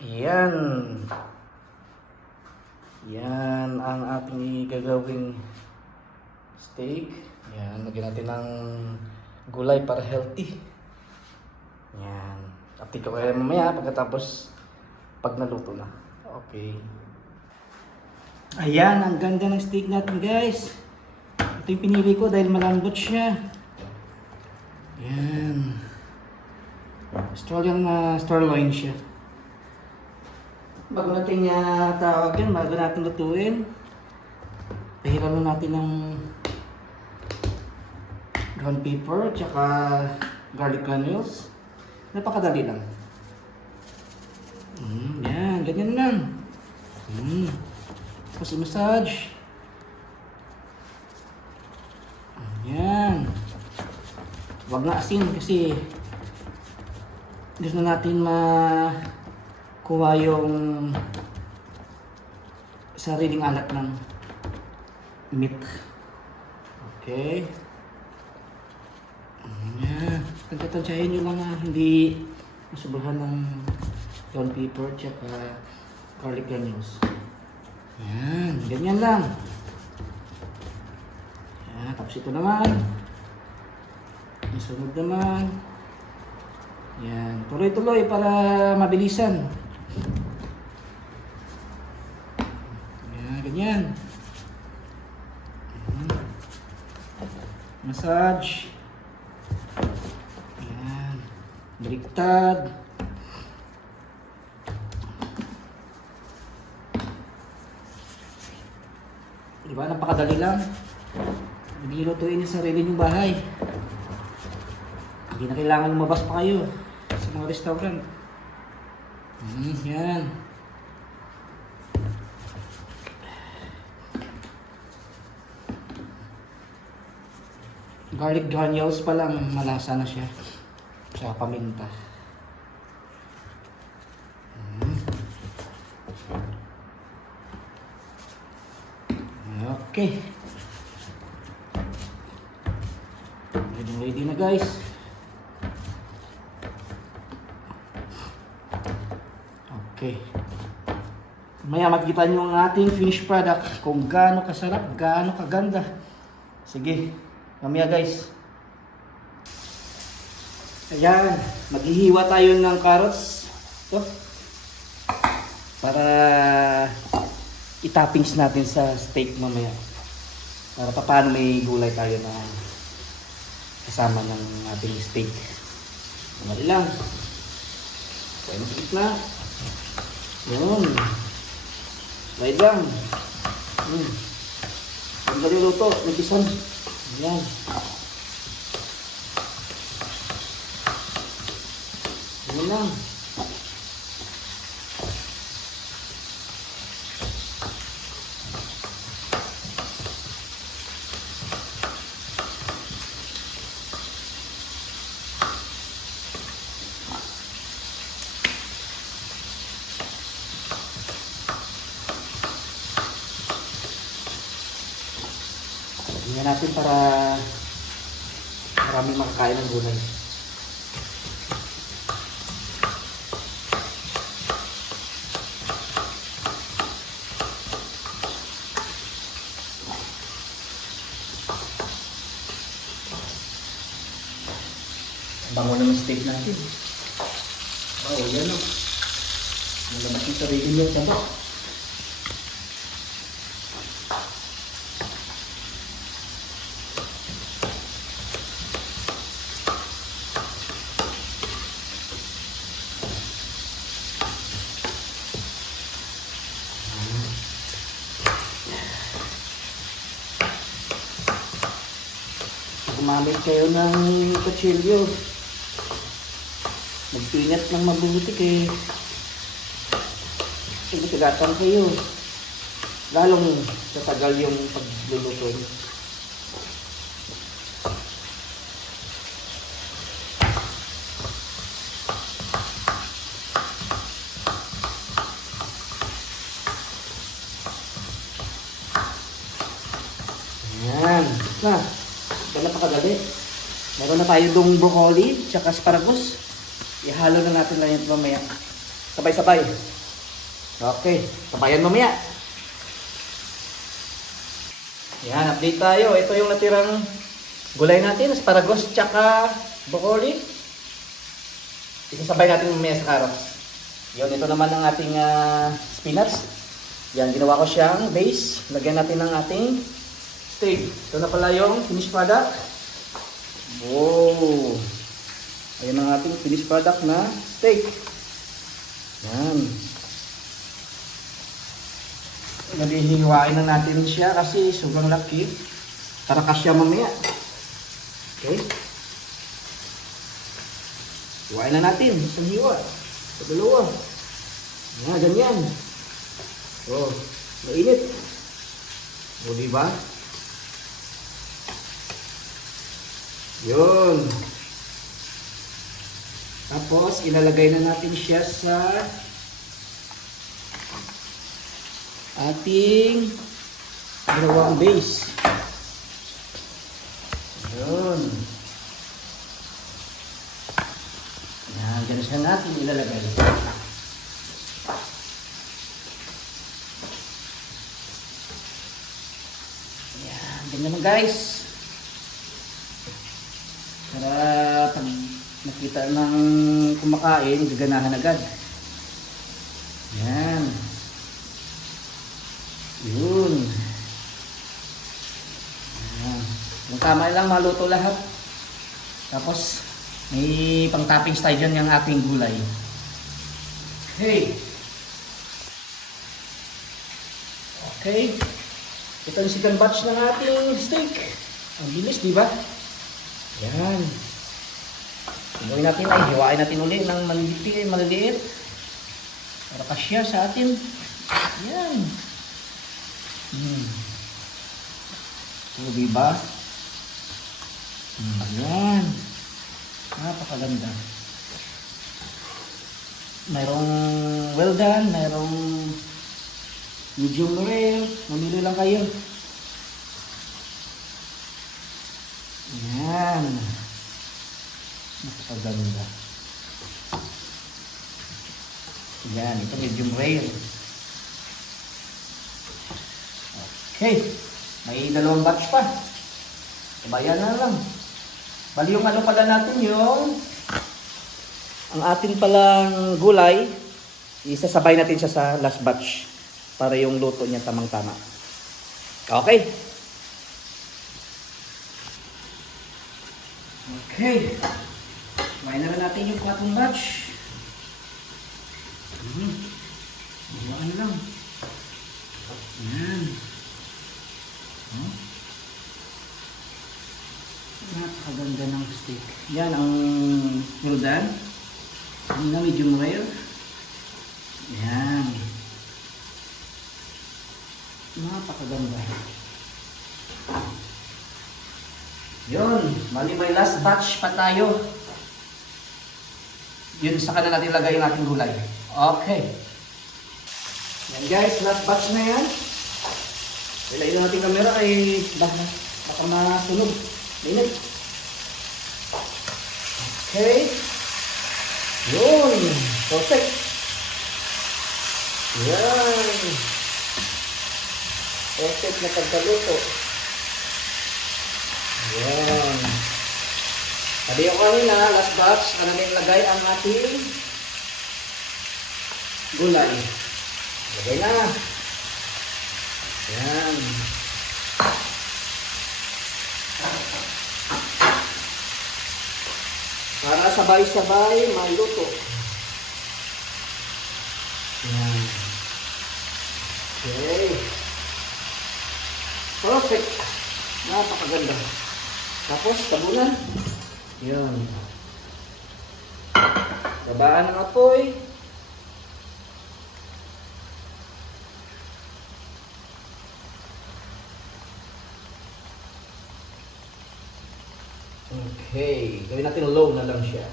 Yan. Yan ang ating gagawing steak. Yan, lagyan natin ng gulay para healthy. Yan. Update ko kayo mamaya pagkatapos pag naluto na. Okay. Ayan, ang ganda ng steak natin guys. Ito yung pinili ko dahil malambot siya. Yan. Australian sirloin siya. Bago natin tawag yan, bago natin lutuin, pahiran lang natin ng ground pepper tsaka garlic granules. Napakadali lang. Yan, ganyan lang. Tapos massage. Yan. Huwag na asin kasi gusto natin kuha yung sariling alat ng meat. Okay. Ayan. Tantsahin nyo lang hindi masubrahan ng ground pepper tsaka garlic granules. Ayan. Ganyan lang. Ayan. Tapos ito naman. Masunod naman. Ayan. Tuloy-tuloy para mabilisan. Ganyan. Massage. Ayan. Baliktad. Diba? Napakadali lang. Nilutuin niyo sa sarili niyong bahay. Hindi na kailangan lumabas pa kayo sa mga restaurant. Yan. Garlic granules pa lang, malasa na siya. Sa paminta. Okay. Ready na guys. Okay. Maya makikita nyo ang ating finished product kung gaano kasarap, gaano kaganda. Sige, mamaya guys. Ayan, maghihiwa tayo ng carrots. Ito. Para itoppings natin sa steak mamaya. Para paano may gulay tayo na kasama ng ating steak. Mali lang. Kaya sa gitna. Yun. Slide lang. Ang dali luto. Nagisan. Ayan. Ayan lang. Tingnan natin para marami makakain ng gulay. Bango naman steak natin. Oh, yan o. Nalabas yung sarili niya sa bak. Gumamit kayo ng kutsilyo. Magpingat ng mabuti kay tinitagatan kayo. Lalong tatagal yung pagluluto. Ayan. Na. Ito napakadali. Meron na tayo dong broccoli, tsaka asparagus. Ihalo na natin lang yung mamaya. Sabay-sabay. Okay, tabayan mamaya. Yan, update tayo. Ito yung natirang gulay natin, asparagus tsaka broccoli. Isasabay natin mamaya sa carrots. Yun, ito naman ang ating spinach. Yan, ginawa ko siyang base. Lagyan natin ng ating steak. Ito na pala yung finished product. Wow! Ayan ang ating finished product na steak. Yan. Nalihiwain na natin siya kasi sobrang laki. Para kasya mamaya. Okay. Hiwain na natin. Isang hiwa. Sa dalawa. Yan, ganyan. Oh, mainit. O, diba? Yun. Tapos, ilalagay na natin siya sa ating dalawang base. Yun. Yan, ganun siya natin ilalagay. Yan, ganyan naman guys. Para pag nakita ng kumakain, gaganahan agad. Yan. Yun. Yan. Yung tama lang maluto lahat. Tapos, may pang-toppings tayo dyan yung ating gulay. Okay. Okay. Ito yung second batch ng ating steak. Ang bilis, di ba? Yan. Gawin natin ay hiwain natin ulit ng maliliit. Para kasya sa atin. Yan. So, diba? Ayan. Napakaganda. Mayroong well done, mayroong medium rare. Mamili lang kayo. Ayan. Napakaganda. Ayan, ito medium rare. Okay, may dalawang batch pa. Sabayan na lang. Bali yung ano pala natin yung ang atin palang gulay, isasabay natin siya sa last batch para yung luto niya tamang-tama. Okay. Okay. Sabayan na lang natin yung patong batch. Buwan lang. Yan. Napakaganda ng steak. Yan ang well done. Ang na medium rare. Yan. Napakaganda. Yun. Bali may last batch pa tayo. Yun sa kanila natin lagay yung ating gulay. Okay. Yan guys, last batch na yan. Ilayin na natin camera ay baka masunog. Minit. Okay. Yun. Perfect. Yan. Perfect na pagkaluto. Yan. Sabi ko kanina, last batch, na natin lagay ang ating gulay. Lagay na. Yan. Para sabay-sabay maluto. Yan. Okay. Perfect. Napakaganda. Tapos, tabunan. Yan. Babaan ng apoy. Okay, gawin natin low na lang siya.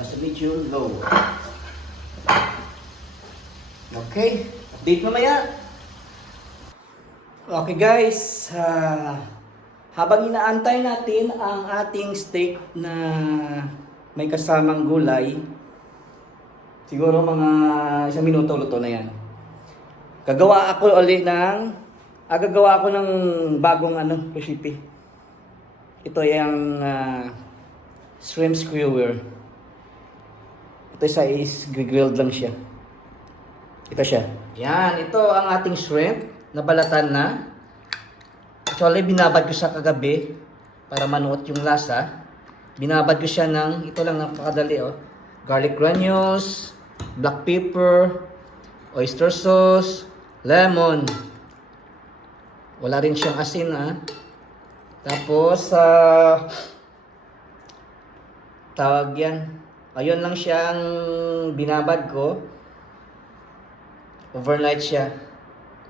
Nasa medium, low. Okay, update mamaya. Okay guys, habang inaantay natin ang ating steak na may kasamang gulay, Siguro mga 1 minuto luto na yan. Gagawa ako ng bagong recipe. Ito yung shrimp skewer. Ito is grilled lang siya. Ito siya. Yan, ito ang ating shrimp. Nabalatan na. Actually, binabad ko siya kagabi para manuot yung lasa. Binabad ko siya ng, ito lang napakadali garlic granules, black pepper, oyster sauce, lemon. Wala rin siyang asin Tapos, tawag yan. Ayun lang siyang binabad ko. Overnight siya.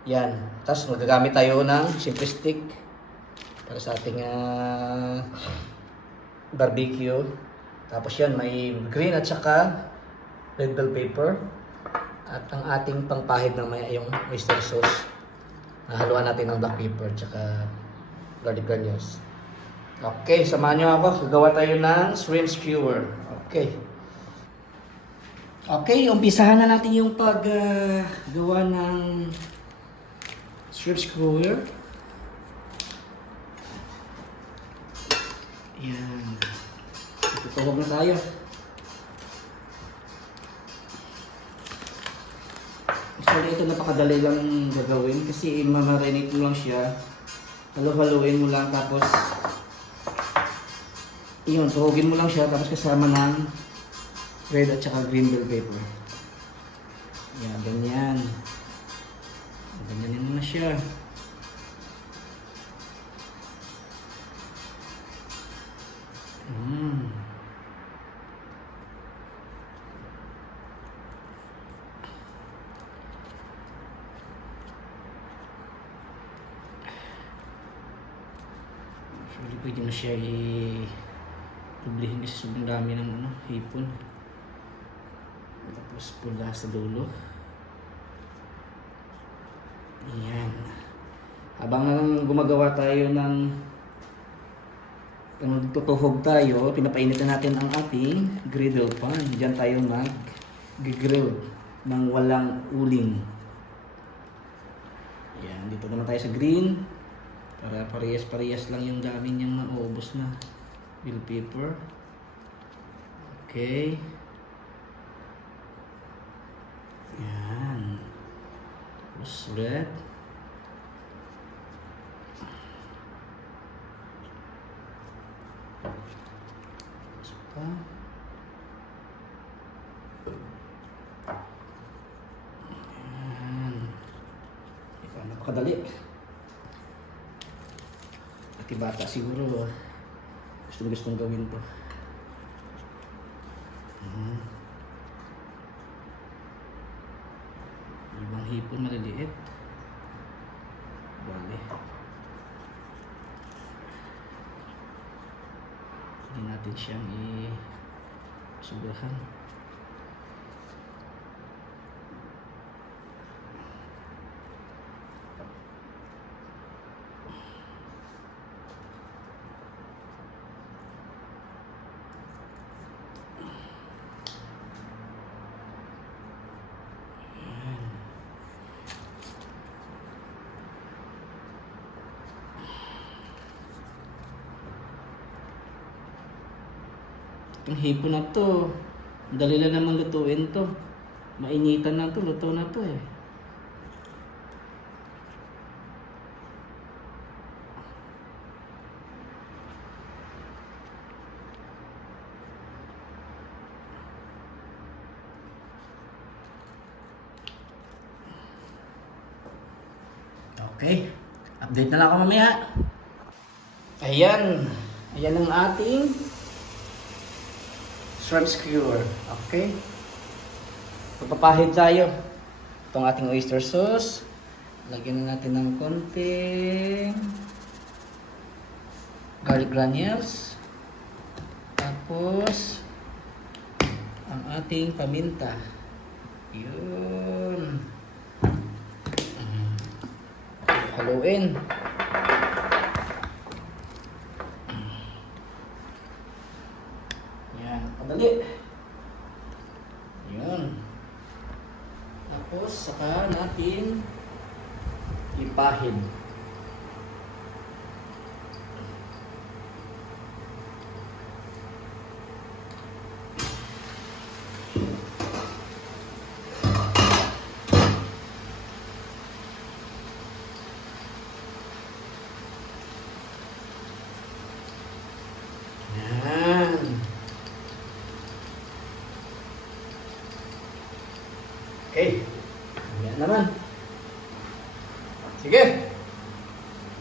Yan. Tapos magagamit tayo ng simple stick para sa ating barbecue. Tapos yan, may green at saka red bell pepper. At ang ating pangpahid na may yung oyster sauce. Haluan natin ng black pepper at saka garlic granules. Okay, samahan nyo ako. Gagawa tayo ng shrimp skewer. Okay. Okay, umpisahan na natin yung paggawa ng shrimp skewer. Yan. Tutuhog na tayo. Actually, ito napakadali lang gagawin kasi mamarinate mo lang siya. Halo-haluin mo lang tapos yun, tuhugin mo lang siya tapos kasama ng red at saka green bell pepper. Yan, ganyan. Ganyanin mo na siya. Actually, pwede na siya i-publihin kasi sobrang dami ng hipon. Tapos pula sa dulo. Ayan. Habang gumagawa tayo ng nagtutuhog tayo, pinapainit na natin ang ating griddle pan. Diyan tayo mag-grill ng walang uling. Ayan, dito naman tayo sa green. Para parehas-parehas lang yung dami niyang naubos na bell pepper. Okay. Yan. Tapos red. Tapos pa. Yan. Ito, napakadali. Pati bata siguro gustong gawin to. Ibang hipon maliliit. Bale. Hindi natin siyang i-sobrahan. Itong hipon na to, dali lang naman lutuin to. Mainitan na to, luto na to eh. Okay, update na lang ako mamaya. Ayan, ayan ang ating shrimp skewer. Okay. Magpapahid tayo. Itong ating oyster sauce. Lagyan na natin ng konting garlic granules. Tapos ang ating paminta. Yun. Haluin. Yan, padali. Yun. Tapos, saka natin ipahid. Yan. Okay. Yan naman. Sige.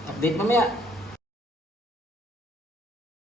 Update mamaya.